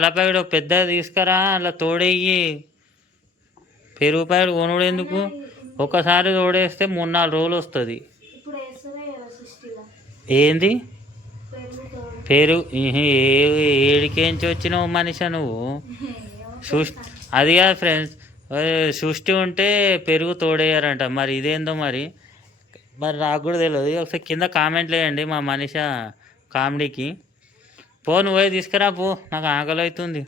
పాల ప్యాకెట్ పెద్దది తీసుకురా అలా తోడెయ్యి పెరుగు ప్యాకెట్ కొనుడు ఎందుకు? ఒకసారి తోడేస్తే మూడు నాలుగు రోజులు వస్తుంది. ఏంది? పెరుగు ఏడికేంచి వచ్చినావు మనిషి నువ్వు? సృష్టి అది కాదు ఫ్రెండ్స్ సృష్టి ఉంటే పెరుగు తోడేయారంట. మరి ఇదేందో మరి? మరి నాకు కూడా తెలియదు ఒకసారి కింద కామెంట్లు వేయండి మా మనిష కామెడీకి. పో నువ్వే తీసుకురా పో. నాకు ఆకలి అవుతుంది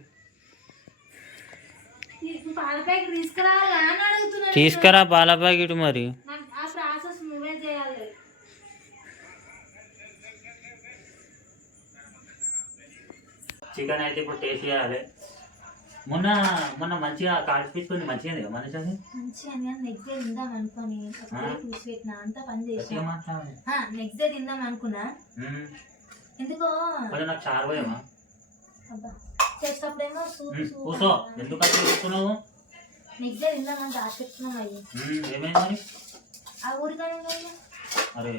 తీసుకురా పాల ప్యాకెట్ మరి. నాకు ఆ ప్రాసెస్ నువ్వే చేయాలి. చికెన్ అయితే ఇప్పుడు టేస్ట్ చేయాలి. మొన్న మొన్న మంచిగా కాల్చిపించుకుంది మంచిగా కదా మనిషి అది మంచిగా నెక్స్ట్ డే తిందాం అనుకొని. అప్పుడే చూసి పెట్టిన అంతా పని చేసి. నెక్స్ట్ డే తిందాం అనుకున్నా. ఎందుకో? నాకు చారు చేసేటప్పుడేమో ఎందుకు అట్లా కూర్చున్నావు అయ్యి. ఏమైంది మరి? ఆ. అరే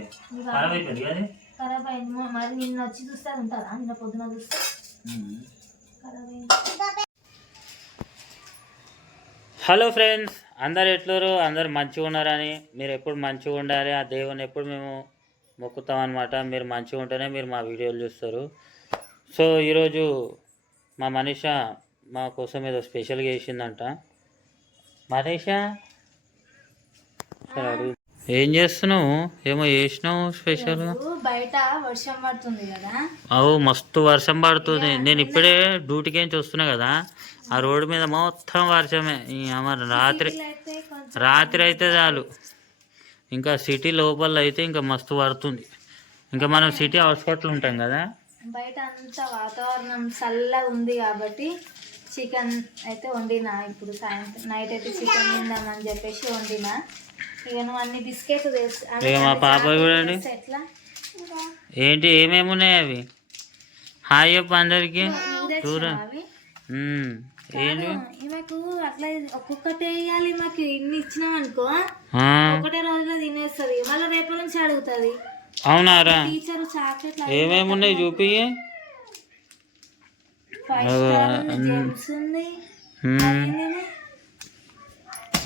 ఖరాబ్ అయిపోయింది కదా ఖరాబ్ అయింది. మరి నిన్న వచ్చి చూస్తే అది ఉంటుందా? నిన్న పొద్దున చూస్తే. ఖరాబ్ అయింది. హలో ఫ్రెండ్స్ అందరు ఎట్లరు అందరు మంచిగా ఉన్నారని మీరు ఎప్పుడు మంచిగా ఉండాలి? ఆ దేవుని ఎప్పుడు మేము మొక్కుతాం అనమాట మీరు మంచిగా ఉంటేనే మీరు మా వీడియోలు చూస్తారు. సో ఈరోజు మా మనీష మా కోసం ఏదో స్పెషల్గా చేసిందంట. మనీష? ఏం చేస్తున్నావు? ఏమో చేసినావు ఇప్పుడు బయట వర్షం పడుతుంది కదా. అవు మస్తు వర్షం పడుతుంది. నేను ఇప్పుడే డ్యూటీకి నుంచి వస్తున్నా కదా ఆ రోడ్డు మీద మొత్తం వర్షమే. రాత్రి రాత్రి అయితే చాలు. ఇంకా సిటీ లోపల అయితే ఇంకా మస్తు పడుతుంది. ఇంకా మనం సిటీ హాస్పిటల్ ఉంటాం కదా? బయట అంతా వాతావరణం చల్లగా ఉంది కాబట్టి చికెన్ అయితే వండినా ఇప్పుడు సాయంత్రం నైట్ అయితే చికెన్ తిందామని చెప్పేసి వండినా. ఇక నువ్వు అన్ని బిస్కెట్ వేసి మా పాప చూడండి. ఏంటి ఏమేమి ఉన్నాయి అవి? హాయ్ చెప్పు అందరికి. నువ్వు ఈమెకు అట్లా ఒక్కొక్కటి వేయాలి మాకు ఇన్ని ఇచ్చినాం అనుకో ఒకటే రోజులో తినేస్తుంది. మళ్ళీ రేపటి నుంచి అడుగుతుంది. అవునారా టీచర్ చాక్లెట్ ఏమేమి ఉన్నాయి చూపి?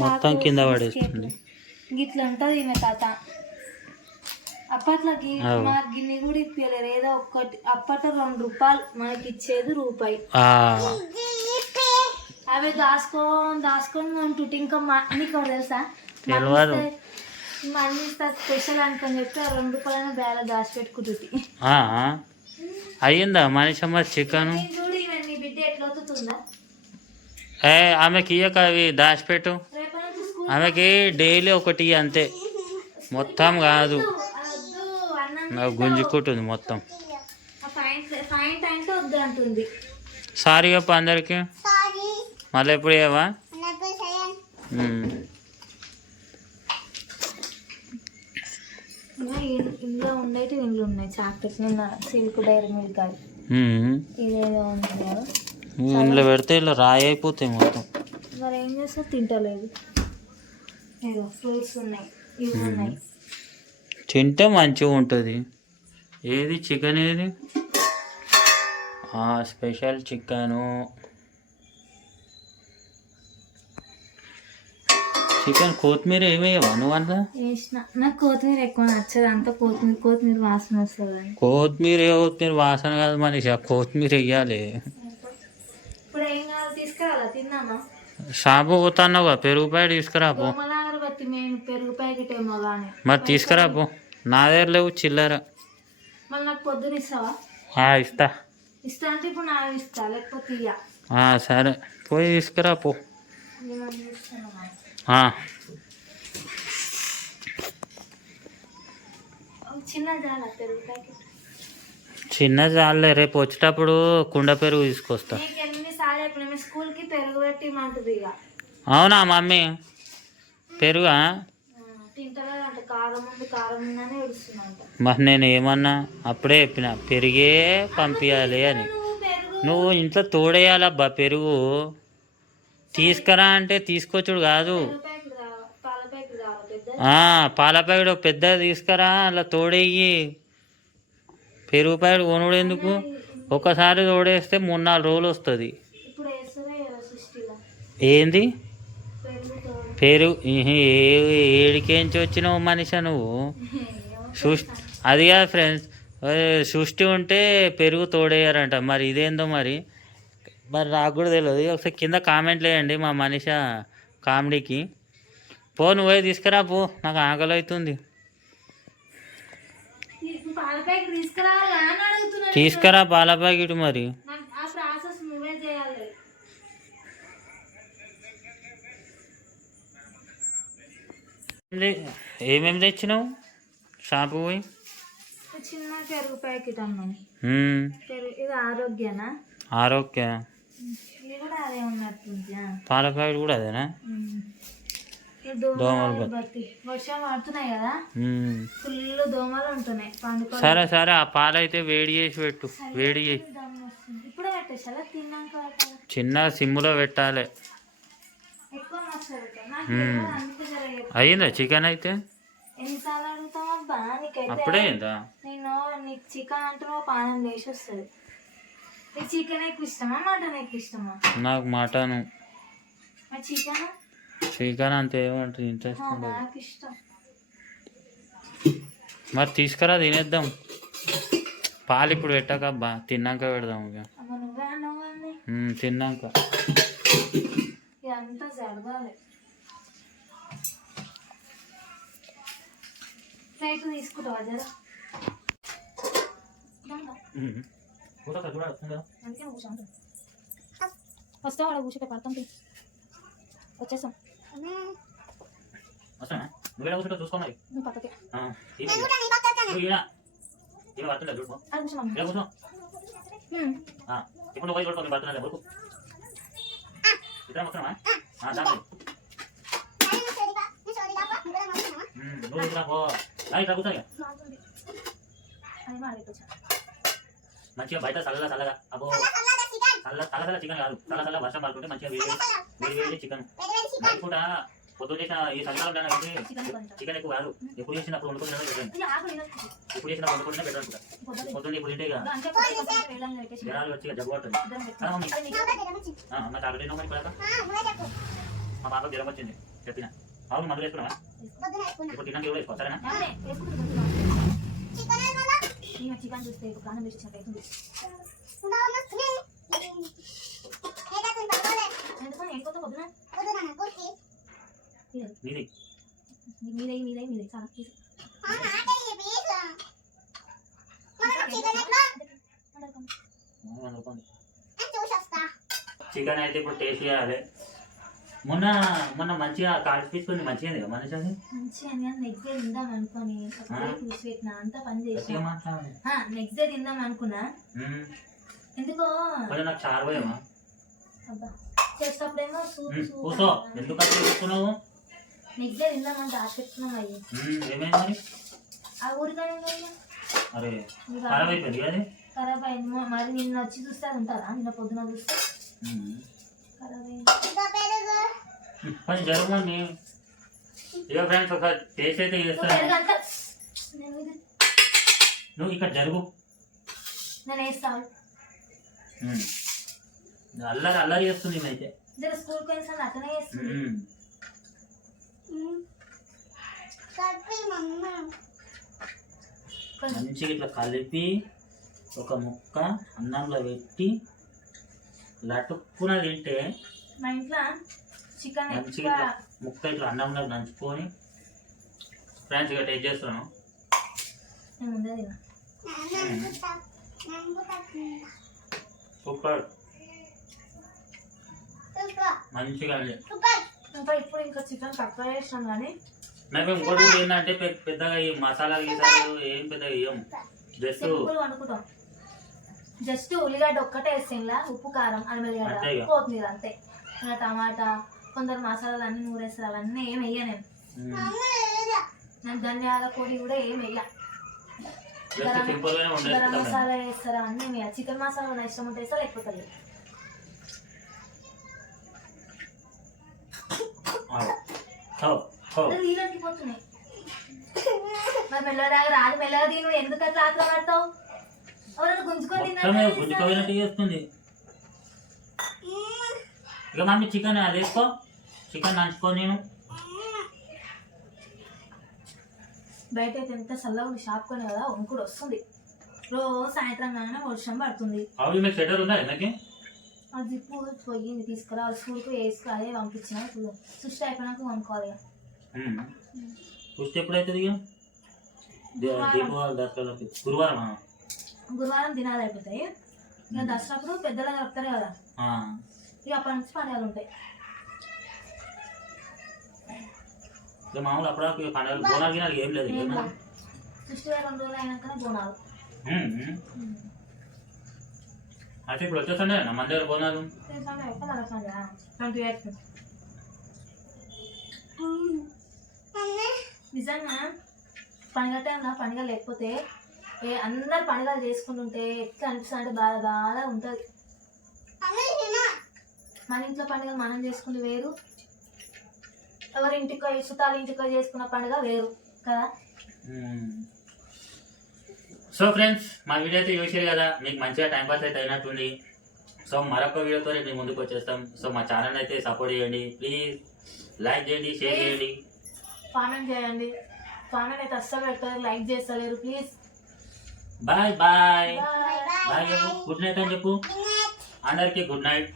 మొత్తం కింద పడేస్తుంది గిట్ల ఉంటుంది ఈమె కథ. అప్పట్లో. మా గిన్నె కూడా ఇప్పలేరు ఏదో ఒక్కటి అప్పట్లో రెండు రూపాయలు మనకి ఇచ్చేది రూపాయి. అవి దాచుకొని దాచుకొని ఉంటుంటే ఇంకా మా నీకు తెలుసా? తెలియదు. మనీ స్పెషల్ అనుకొని రెండు రూపాయలైనా బ్యాల దాచి పెట్టుకుంటుంది అయ్యిందా మనిషమ్మ చికెన్? చూడు ఈమె నీ బిడ్డ ఎట్లా అవుతుందా ఏ ఆమెకి ఇయ్యక అవి దాచిపెట్టు. ఆమెకి డైలీ ఒకటి అంతే. మొత్తం కాదు. నాకు గుంజుకుంటుంది మొత్తం. సారీ చెప్పు అందరికి. మళ్ళీ ఎప్పుడు ఇవ్వవా ఇందులో ఉండేటి ఇంట్లో ఉన్నాయి. చాక్లెట్స్ నిన్న సిల్క్ డైరీ మిల్క్ అది. ఇదేదో ఉంది ఇందులో పెడితే ఇలా రాయి అయిపోతాయి మొత్తం. మరి ఏం చేస్తా తింటలేదు. ఏదో ఫ్రూట్స్ ఉన్నాయి. ఇవి ఉన్నాయి. తింటే మంచిగా ఉంటుంది. ఏది? చికెన్ ఏది? ఆ, స్పెషల్ చికెను. చికెన్ కొత్తిమీర ఏమేయవా నువ్వు అంతా వేసిన. నాకు కొత్తిమీర ఎక్కువ నచ్చదు. అంత కొత్తిమీర కొత్తిమీర వాసన వస్తుంది అని కొత్తిమీర కొత్తిమీర వాసన కాదు మనిషి. ఆ కొత్తిమీర వేయాలి. ఇప్పుడు ఏం కావాలి? తీసుకురాలా తిందామా? షాపు పోతున్నావు పెరుగు ప్యాకెట్ తీసుకురాపో. బొమ్మలాగర బట్టి మేము పెరుగు ప్యాకెట్ ఏమో కానీ. మరి తీసుకురాపో. నా దగ్గర లేవు చిల్లర. మళ్ళీ నాకు పొద్దున ఇస్తావా? ఆ, ఇస్తా. ఇస్తా అంటే ఇప్పుడు నాకు ఇస్తా. లేకపోతే ఇయ్య. ఆ, సరే. పోయి తీసుకురాపో. చిన్న చాలే రేపు వచ్చేటప్పుడు కుండ పెరుగు తీసుకొస్తా. స్కూల్కి పెరుగు ఇక. అవునా మమ్మీ? పెరుగా? మరి నేను ఏమన్నా అప్పుడే చెప్పిన పెరిగే పంపించాలి అని. నువ్వు ఇంట్లో తోడేయాలబ్బా పెరుగు. తీసుకురా అంటే తీసుకొచ్చుడు కాదు. పెరుగు పాల ప్యాకెట్ పెద్ద తీసుకురా అలా తోడేయి. పెరుగు ప్యాకెట్ కొనుడు ఎందుకు? ఒకసారి తోడేస్తే మూడు నాలుగు రోజులు వస్తుంది. ఏంది? పెరుగు ఏ ఏడికేంచి వచ్చినావు మనిషి నువ్వు? సృష్టి అది కాదు ఫ్రెండ్స్ సృష్టి ఉంటే పెరుగు తోడేయారంట. మరి ఇదేందో మరి? మరి నాకు కూడా తెలియదు ఒకసారి కింద కామెంట్లు వేయండి మా మనిషి కామెడీకి. పో నువ్వే తీసుకురా పో. నాకు ఆకలి అవుతుంది. తీసుకురా పాల ప్యాకెట్ మరి. ఏమేమి తెచ్చినావు? షాపు పోయి? చిన్న పెరుగు ప్యాకెట్. పెరుగు ఇది ఆరోగ్యనా? ఆరోగ్య పాల ప్యాకెట్ కూడా అదేనా? దోమలు వర్షం పడుతున్నాయి కదా. ఫుల్ దోమలు ఉంటున్నాయి సరే సరే ఆ పాలు అయితే వేడి చేసి పెట్టు వేడి చేసి. ఇప్పుడే తిన్నాక? చిన్న సిమ్ములో పెట్టాలి. అయ్యిందా చికెన్ అయితే? అప్పుడే అయిందా? నేను నీకు చికెన్ అంటున్నావు పానం లేచి వస్తుంది. చికెన్ ఎక్కువ ఇష్టమా? మటన్ ఎక్కువ ఇష్టమా? నాకు మటన్. చికెన్? చికెన్ అంత ఏమంటుంది ఇంట్రెస్ట్ ఉండదు. నాకు ఇష్టం. మరి తీసుకురా తినేద్దాం. పాలు ఇప్పుడు పెట్టకబ్బా తిన్నాక పెడదాం ఇక. తిన్నాక. తీసుకుంటావా కూరగాయలు కూడా వస్తుంది కదా. అందుకే నువ్వు కూర్చో. వస్తావా ఆడ కూర్చోటే పడతాం తీ. వచ్చేసాం వస్తానా నువ్వు ఎలా కూర్చుంటావు చూసుకో మరి నువ్వు పక్కకి. ఈయన పడుతుందా చూడు. ఇలా కూర్చో ఇప్పుడు పోయి చూడుకో నేను పడుతున్నా దా మరి. మ్మ్, నువ్వు ఇక్కడ పో ఇక్కడ కూర్చో ఇక. బాగుంది. అది మా దగ్గరికి వచ్చా. మంచిగా బయట చల్లగా చల్లగా. అబ్బో. చల్ల చల్ల చల్ల చికెన్ కాదు. చల్ల చల్ల వర్షం పడుతుంటే మంచిగా వేడి వేడి వేడి చికెన్. నైట్ పూట పొద్దున్న చేసిన ఈ చలికాలం టైం అయితే చికెన్ ఎక్కువ కాదు. ఎప్పుడు చేసినప్పుడు వండుకుంటున్నా పెట్టండి. ఎప్పుడు చేసిన వండుకుంటున్నా పెట్టాను అనుకుంటా పొద్దున్న ఇప్పుడు తింటే పెట్టేసి జ్వరాలు వచ్చి జబ్బు పడుతుంది నీకు ఎన్నో మరి మా పాప జ్వరం వచ్చింది చెప్పిన. అవును మందులు వేసుకున్నావా? ఇప్పుడు తిన్నాక ఎవరు వేసుకో సరేనా? అవునే, వేసుకుంటూ చికెన్ చూస్తే ఇప్పుడు ప్రాణం వేసేసినట్టు అవుతుంది. ఎందుకని ఎక్కువ పొద్దున ఇది. మీదే మీదే మీదే చాలా చికెన్ అయితే ఇప్పుడు టేస్ట్ చేయాలి మొన్న మొన్న మంచిగా కాల్చి తీసుకుంది మంచిగా కదా మనిషి అది? మంచిగా నెక్స్ట్ డే తిందాం అనుకొని అప్పుడే చూసి పెట్టిన. అంతా పని మాట్లాడాలి నెక్స్ట్ డే తిందాం అనుకున్నా. ఎందుకో? నాకు చారు పోయేమా చేసేటప్పుడేమో కూర్చో ఎందుకు అట్లా కూర్చున్నావు నెక్స్ట్ డే తిందామంటే ఆశ పెట్టుకున్నాం అయ్యి. ఏమైంది ఆ ఊరికానే. అరే ఖరాబ్ అయిపోయింది అది? ఖరాబ్ అయింది. మరి నిన్న వచ్చి చూస్తే అది ఉంటుందా? నిన్న పొద్దున చూస్తే? పని జరగండి ఇక ఫ్రెండ్స్ ఒక టేస్ట్ అయితే నువ్వు చేస్తాను నువ్వు ఇక్కడ జరుగు. నేను వేస్తాను అల్లరి అల్లరి చేస్తుంది అయితే. చేస్తుంది మంచిగా ఇట్లా కలిపి ఒక ముక్క అన్నంలో పెట్టి లటుక్కున తింటే మా ఇంట్లో చికెన్ మంచిగా ఇట్లా ముక్క ఇట్లా అన్నంలో నంచుకొని ఫ్రెండ్స్ ఇక టేస్ట్ చేస్తున్నాను నేను ముందే తిన్నా. సూపర్. మంచిగా ఉంది. ఇంకా ఇప్పుడు ఇంకా చికెన్ తక్కువ చేసినాం కానీ నాకు ఇంకోటి ఏంటంటే పెద్దగా ఈ మసాలా గీసాలు ఏం పెద్దగా వేయం జస్ట్ వండుకుంటాం. జస్ట్ ఉల్లిగడ్డ ఒక్కటే వేస్తాం ఇలా ఉప్పు కారం ఇక. కొత్తిమీర అంతే. ఇంకా టమాటా కొందరు మసాలాలు అన్ని నూరేస్తారు అవన్నీ ఏం వెయ్య నేను నేను ధనియాల పొడి కూడా ఏం వెయ్య గరం మసాలా వేస్తారా అన్నీ ఏం వెయ్య చికెన్ మసాలా నా ఇష్టం ఉంటే వేస్తా లేకపోతే లేదు. అదే నీళ్ళకి పోతున్నాయి మరి మెల్లగా రాదు మెల్లగా దీని ఎందుకు అట్లా ఆటలు పడతావు? మొత్తం తిన్నాక గుంజుకోవాలంటే చేస్తుంది. ఇక మమ్మీ చికెన్ అది వేసుకో. చికెన్ నంచుకో నేను. బయట అయితే ఎంత చల్లగా ఉంది షాప్ కొని కదా వంకుడు వస్తుంది. రోజు సాయంత్రం కానీ వర్షం పడుతుంది. అవి మీకు స్వెటర్ ఉందా ఎందుకు ఆ జిప్పు పోయింది తీసుకురా స్కూల్కి వేసుకు అదే పంపించిన ఇప్పుడు సుష్టి అయిపోయినాక దే- దీపావళి దసరాలకి. గురువారం గురువారం దినాలు అయిపోతాయి. ఇక దసరాప్పుడు పెద్దలు కలుపుతారు కదా. ఇక అప్పటి నుంచి పండుగలు ఉంటాయి. మామూలు అప్పుడు పండుగలు బోనాలు గినాలు ఏం లేదు. సుష్టి రెండు రోజులు అయినాకనే బోనాలు. అయితే ఇప్పుడు వచ్చేస్తుండే నా మన దగ్గర బోనాలు? నిజంగా పండుగ టైంలో పండుగ లేకపోతే ఏ అందరు పండుగలు చేసుకుంటుంటే ఎట్లా అనిపిస్తుంది అంటే బాధ బాధ ఉంటుంది. మన ఇంట్లో పండుగలు మనం చేసుకుంటే వేరు. ఎవరి ఇంటికి చుట్టాల ఇంటికి చేసుకున్న పండుగ వేరు కదా? సో ఫ్రెండ్స్ మా వీడియో అయితే చూసారు కదా. మీకు మంచిగా టైం పాస్ అయితే అయినట్టుంది. సో మరొక వీడియోతో రేపు మేము ముందుకు వచ్చేస్తాం. సో మా ఛానల్ అయితే సపోర్ట్ చేయండి. ప్లీజ్ లైక్ చేయండి షేర్ చేయండి. కామెంట్ చేయండి. కామెంట్ అయితే అస్సలు పెడతారు లైక్ చేస్తలేరు. Please bye bye bye bye చెప్పు గుడ్ నైట్ అని చెప్పు అందరికి గుడ్ నైట్